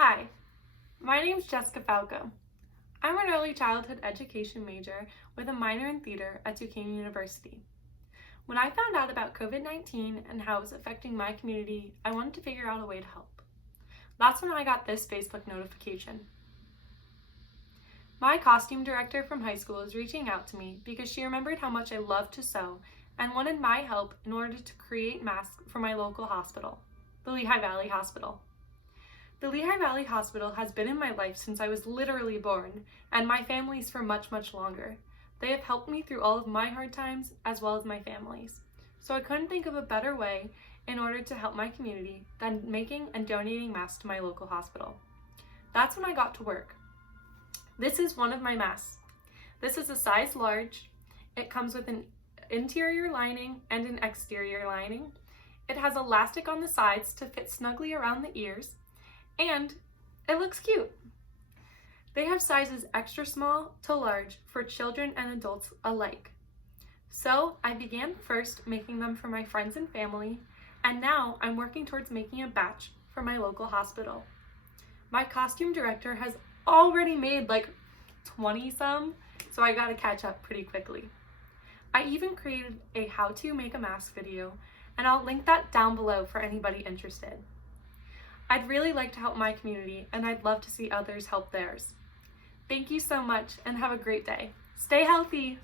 Hi, my name's Jessica Falco. I'm an early childhood education major with a minor in theater at Duquesne University. When I found out about COVID-19 and how it was affecting my community, I wanted to figure out a way to help. That's when I got this Facebook notification. My costume director from high school is reaching out to me because she remembered how much I loved to sew and wanted my help in order to create masks for my local hospital, the Lehigh Valley Hospital. The Lehigh Valley Hospital has been in my life since I was literally born, and my family's for much, much longer. They have helped me through all of my hard times as well as my family's. So I couldn't think of a better way in order to help my community than making and donating masks to my local hospital. That's when I got to work. This is one of my masks. This is a size large. It comes with an interior lining and an exterior lining. It has elastic on the sides to fit snugly around the ears. And it looks cute. They have sizes extra small to large for children and adults alike. So I began first making them for my friends and family, and now I'm working towards making a batch for my local hospital. My costume director has already made like 20 some, so I gotta catch up pretty quickly. I even created a how to make a mask video, and I'll link that down below for anybody interested. I'd really like to help my community, and I'd love to see others help theirs. Thank you so much, and have a great day. Stay healthy!